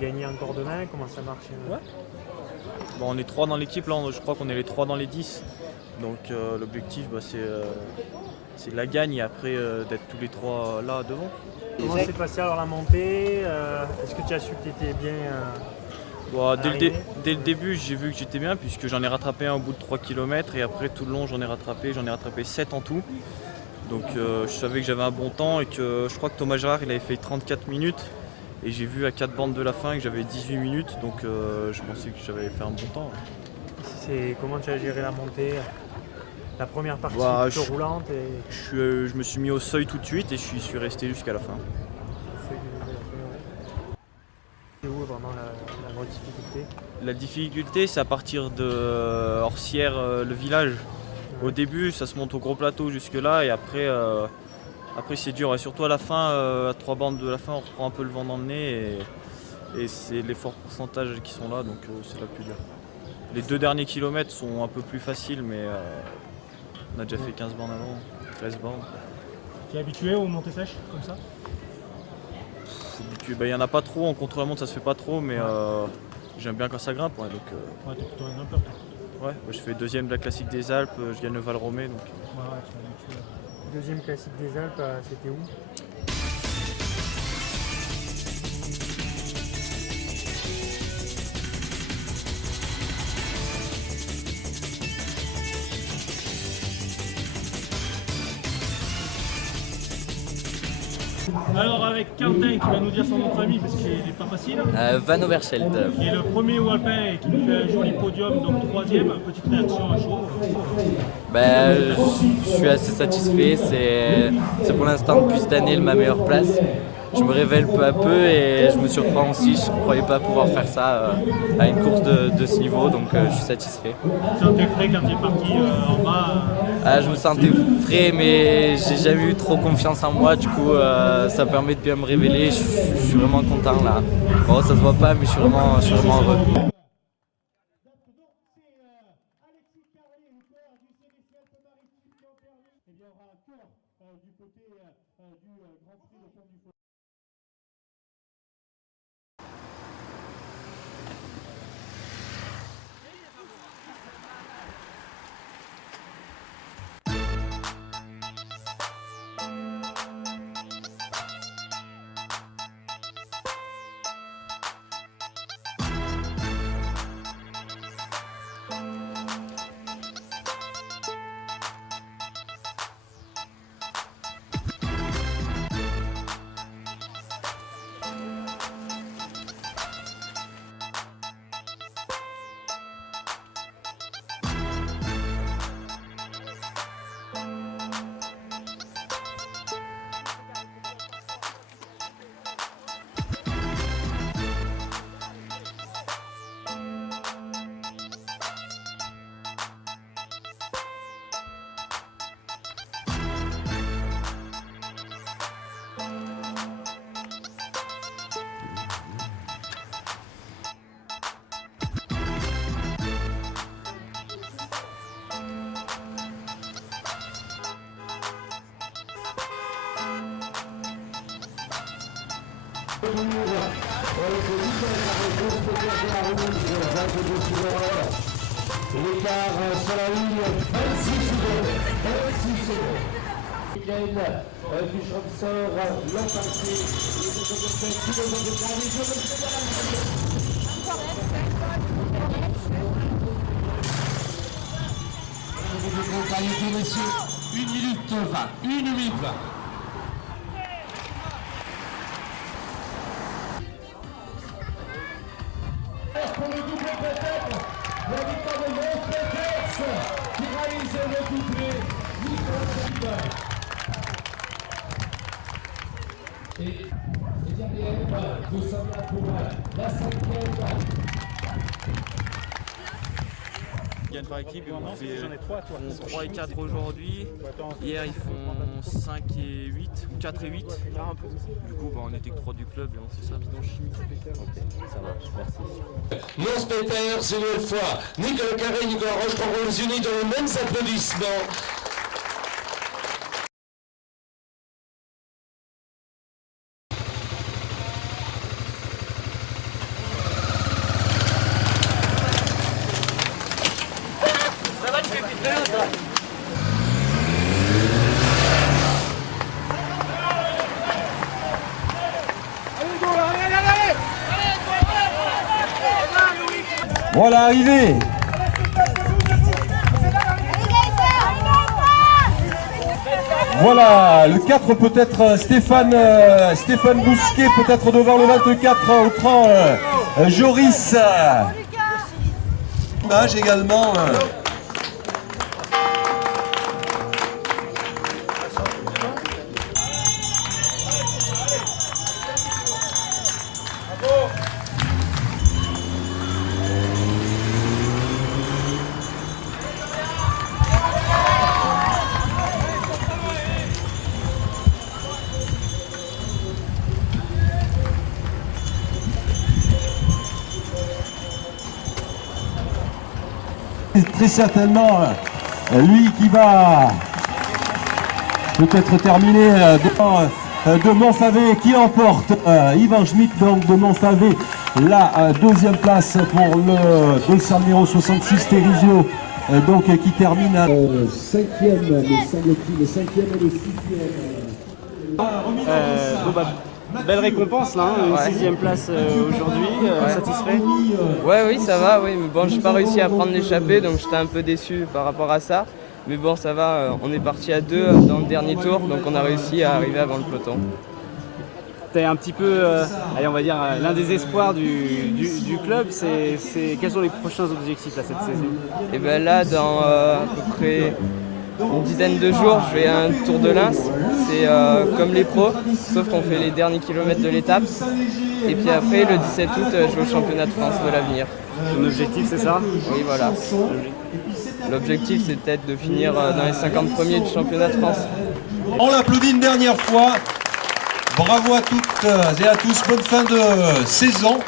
Gagner encore demain, comment ça marche? Ouais. Bon, on est 3 dans l'équipe, là je crois qu'on est les 3 dans les 10. Donc l'objectif c'est la gagne et après d'être tous les 3 là devant. Comment s'est passé alors la montée? Est-ce que tu as su que tu étais bien Bon, dès le début j'ai vu que j'étais bien puisque j'en ai rattrapé un au bout de 3 km et après tout le long j'en ai rattrapé 7 en tout. Donc je savais que j'avais un bon temps et que je crois que Thomas Gérard il avait fait 34 minutes. Et j'ai vu à 4 bandes de la fin que j'avais 18 minutes, donc je pensais que j'avais fait un bon temps. Comment tu as géré la montée? La première partie plutôt roulante je me suis mis au seuil tout de suite et je suis resté jusqu'à la fin. C'est où vraiment la vraie difficulté? La difficulté c'est à partir de Orsières, le village. Ouais. Au début ça se monte au gros plateau jusque là et après c'est dur, et surtout à la fin, à 3 bandes de la fin, on reprend un peu le vent dans le nez et c'est les forts pourcentages qui sont là, donc c'est la plus dure. Les 2 derniers kilomètres sont un peu plus faciles, mais on a déjà fait 15 bandes avant, 13 bandes. Tu es habitué aux montées sèches comme ça? Il n'y en a pas trop, en contre-la-montre ça se fait pas trop, mais j'aime bien quand ça grimpe. Ouais, donc, ouais, t'es plutôt un grimpeur. Ouais, je fais 2e de la classique des Alpes, je gagne le Val Romé. Donc... Ouais, tu es habitué. 2e classique des Alpes, c'était où? Alors avec Quentin qui va nous dire son nom de famille parce qu'il n'est pas facile. Van Overschelde. Qui est le premier au Alpin et qui nous fait un joli podium, donc 3e. Petite réaction à chaud. Je suis assez satisfait. C'est pour l'instant depuis cette année ma meilleure place. Je me révèle peu à peu et je me surprends aussi. Je ne croyais pas pouvoir faire ça à une course de ce niveau, donc je suis satisfait. Tu te sentais frais quand tu es parti en bas? Je me sentais frais, mais j'ai jamais eu trop confiance en moi. Du coup, ça permet de bien me révéler. Je suis vraiment content là. Bon, ça se voit pas, mais je suis vraiment heureux. L'écart sur la ligne, 26 secondes. Michael Boucheron sort l'an passé. Messieurs, 1 minute 20. 1 minute 20. Pour le double peut-être, la victoire de Montpellier qui réalise le doublé Nicolas Philippe. Et derrière, nous sommes là pour la 5e. Gagne par équipe, ils font 3 et 4 aujourd'hui. Hier ils font 5 et 8 ou 4 et 8. Du coup on était que 3 du club et on fait ça bidon chimique. Ok, ça marche, merci. Mons Peters, une nouvelle fois. Nicolas Carré, Nicolas Roche, les unis dans les mêmes applaudissements. Voilà, arrivé. Voilà, le 4 peut-être Stéphane Bousquet, peut-être devant le 24 au cran Joris. Image également. Très certainement, lui qui va peut-être terminer de Montfavet, qui emporte Yvan Schmitt donc de Montfavet, la deuxième place pour le Bolsonaro 66 Terizio, donc qui termine à 5e, me semble-t-il, le 5e et le 6e. Belle récompense là, une 6e place aujourd'hui, satisfait? Oui, ça va, oui. Mais bon, j'ai pas réussi à prendre l'échappée, donc j'étais un peu déçu par rapport à ça. Mais bon, ça va, on est parti à 2 dans le dernier tour, donc on a réussi à arriver avant le peloton. T'es un petit peu, allez, on va dire, l'un des espoirs du club. Quels sont les prochains objectifs là, cette saison? Et bien là, dans à peu près une dizaine de jours, je fais un tour de Lens. C'est comme les pros, sauf qu'on fait les derniers kilomètres de l'étape. Et puis après, le 17 août, je vais au championnat de France de l'avenir. Ton objectif, c'est ça? Oui, voilà. L'objectif, c'est peut-être de finir dans les 50 premiers du championnat de France. On l'applaudit une dernière fois. Bravo à toutes et à tous. Bonne fin de saison.